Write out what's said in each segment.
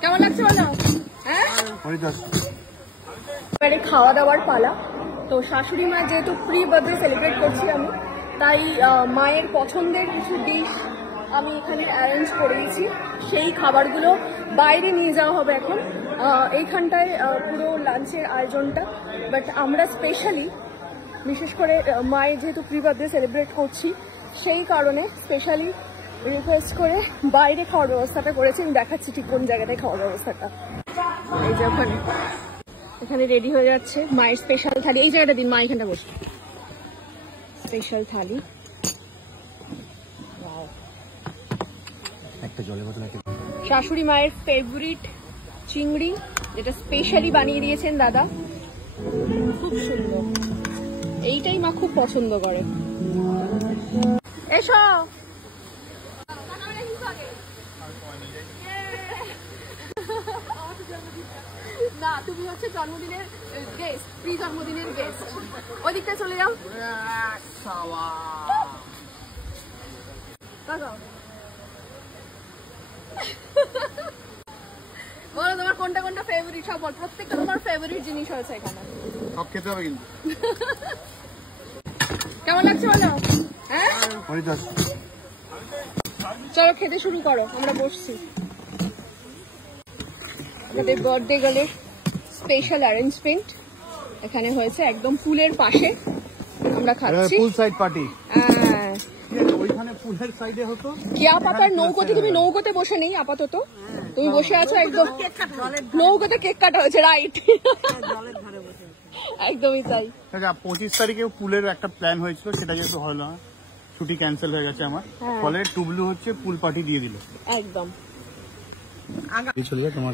কেমন লাগছে বলো? হ্যাঁ, খাওয়া দাওয়ার পালা। তো শাশুড়ি মা যেহেতু প্রি বার্থডে সেলিব্রেট করছি আমি, তাই মায়ের পছন্দের কিছু ডিশ আমি এখানে অ্যারেঞ্জ করেছি। সেই খাবারগুলো বাইরে নিয়ে যাওয়া হবে এখন। এইখানটায় পুরো লাঞ্চের আয়োজনটা, বাট আমরা স্পেশালি বিশেষ করে মায়ের যেহেতু প্রি বার্থডে সেলিব্রেট করছি সেই কারণে স্পেশালি রিকোয়েস্ট করে বাইরে খাওয়ার ব্যবস্থাটা করেছি। আমি দেখাচ্ছি ঠিক কোন জায়গাটায় খাওয়ার ব্যবস্থাটা। এই যে এখানে রেডি হয়ে যাচ্ছে মায়ের স্পেশাল থালি। এই জায়গাটা দিন, মা এখানটা বসে। স্পেশাল থালি, শাশুড়ি মায়ের ফেভারিট চিংড়ি, যেটা স্পেশালি বানিয়ে দিয়েছেন দাদা, খুব সুন্দর। এইটাই মা খুব পছন্দ করে। এসো, না তুমি হচ্ছে জন্মদিনের গেস্ট, প্রি জন্মদিনের গেস্ট। ওই দিকটা চলে যাও। বলো তোমার কোনটা কোনটা ফেভারিট, সব বল। প্রত্যেকটা তোমার ফেভারিট জিনিস হয়েছে এখানে, সব খেতে হবে কিন্তু। কেমন লাগছে বলো? হ্যাঁ, চলো খেতে শুরু করো, আমরা বসছি। আমাদের বার্থডে গার্লের স্পেশাল অ্যারেঞ্জমেন্ট এখানে হয়েছে একদম পুলের পাশে। আমরা খাচ্ছি পুল সাইড পার্টি। হ্যাঁ, ওইখানে পুলের সাইডে হতো কিয়া পাতার নৌকোতে। তুমি নৌকোতে বসে নেই আপাতত, তুমি বসে আছো একদম নৌকোতে। কেক কাটা হয়েছে, রাইট, একদমই তাই। 25 তারিখে পুলের একটা প্ল্যান হয়েছিল, সেটা যেহেতু হলো না, ছুটি ক্যান্সেল হয়ে গেছে আমার, ফলে টুবলু হচ্ছে পুল পার্টি দিয়ে দিল একদম।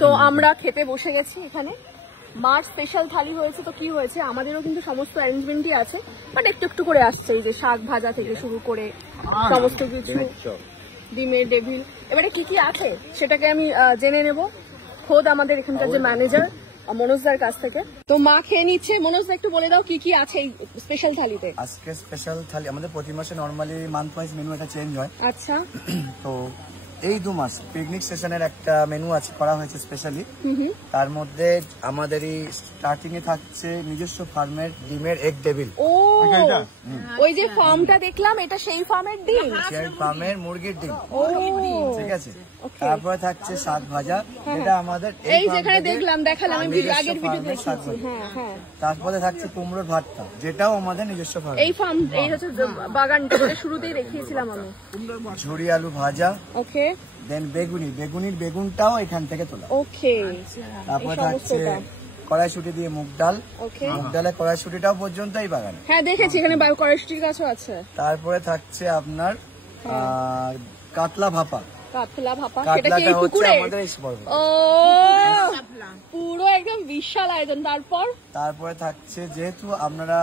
তো আমরা খেতে বসে গেছি। এখানে মার স্পেশাল থালি হয়েছে। তো কি হয়েছে, আমাদেরও কিন্তু সমস্ত অ্যারেঞ্জমেন্টই আছে, বাট একটু একটু করে আসছে। এই যে শাক ভাজা থেকে শুরু করে সমস্ত কিছু, ডিমের ডেভিল। এবারে কি কি আছে সেটাকে আমি জেনে নেব খোদ আমাদের এখানকার যে ম্যানেজার মনোজদার কাছ থেকে। তো মা খেয়ে নিচ্ছে। মনোজদা একটু বলে দাও কি কি আছে এই স্পেশাল থালিতে। আজকে স্পেশাল থালি আমাদের প্রতি মাসে নরমালি মান্থ ওয়াইজ মেনু এটা চেঞ্জ হয়। আচ্ছা, তো এই 2 মাস পিকনিক সেশনের একটা মেনু আছে, করা হয়েছে স্পেশালি। তার মধ্যে আমাদের এই স্টার্টিং এ থাকছে নিজস্ব ফার্মের ডিমের এগ ডেভিল। ও, ওই যে ফার্মটা দেখলাম, এটা সেই ফার্মের ডিম, সেই ফার্মের মুরগির ডিম। ঠিক আছে। তারপরে থাকছে শাক ভাজা, যেটা আমাদের এই যেখানে দেখলাম, দেখালাম আমি আগের ভিডিওতে দেখেছি। হ্যাঁ হ্যাঁ। তারপরে থাকছে কুমড়োর ভর্তা, যেটাও আমাদের নিজস্ব ফার্ম। এই ফার্ম, এই হচ্ছে বাগানটা শুরুতেই দেখিয়েছিলাম আমি। ঝুরি আলু ভাজা, ওকে। দেন বেগুনির বেগুনটাও এখান থেকে তোলা। ওকে। তারপরে থাকছে কড়াইশুঁটি দিয়ে মুগ ডাল। মুগ ডালে কড়াইশুঁটিটাও পর্যন্ত এই বাগানে। হ্যাঁ দেখেছি, এখানে কড়াইশুঁটির গাছও আছে। তারপরে থাকছে আপনার কাতলা ভাপা। কাতলা ভাপা, সেটা কি কাতলাটা হচ্ছে পুকুরে? আমাদের এই পর্ব। ও, পুরো একদম বিশাল আয়োজন। তারপরে থাকছে, যেহেতু আপনারা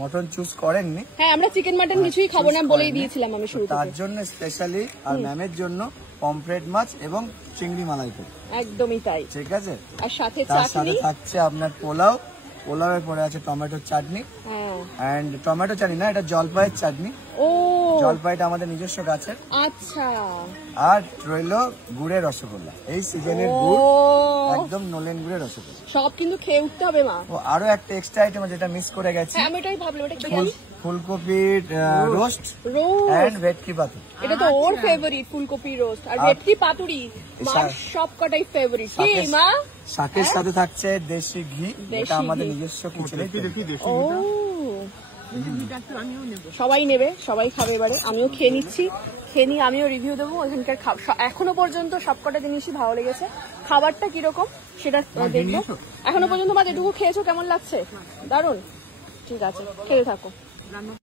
মটন চুজ করেননি, হ্যাঁ আমরা চিকেন মাটন কিছুই খাবো না বলেই দিয়েছিলাম আমি শুরু থেকে। তার জন্য স্পেশালি আর ম্যামের জন্য পমফ্রেট মাছ এবং চিংড়ি মালাইকারি। একদমই তাই। ঠিক আছে। আর সাথে তার সাথে থাকছে আপনার পোলাও। পোলাওয়ের পরে আছে টমেটোর চাটনি, এন্ড টমেটো চাটনি না, এটা জলপাইয়ের চাটনি। ও, জলপাইটা আমাদের নিজস্ব গাছের। আচ্ছা। আর রইলো গুড়ের রসগোল্লা, এই সিজনের গুড়, একদম নলেন গুড়ের রসগোল্লা। সব কিন্তু খেয়ে উঠতে হবে মা। ও, আরো একটা এক্সট্রা আইটেম যেটা মিস করে গেছি, আমি এটাই ভাবলাম এটা কি। ফুলকপির রোস্ট এন্ড ভেটকি পাতুরি। এটা তো ওর ফেভারিট, ফুলকপি রোস্ট আর ভেটকি পাতুরি মার সব কটাই ফেভারিট। কি মা? শাকের সাথে থাকছে দেশি ঘি, এটা আমাদের নিজস্ব কিচেনে। ও, সবাই নেবে, সবাই খাবে। এবারে আমিও খেয়ে নিচ্ছি, খেয়ে নিয়ে আমিও রিভিউ দেবো এখানকার। এখনো পর্যন্ত সবকটা জিনিসই ভালো লেগেছে। খাবারটা কিরকম সেটা দেখবো। এখনো পর্যন্ত মা যেটুকু খেয়েছো কেমন লাগছে? দারুণ। ঠিক আছে, খেতে থাকো।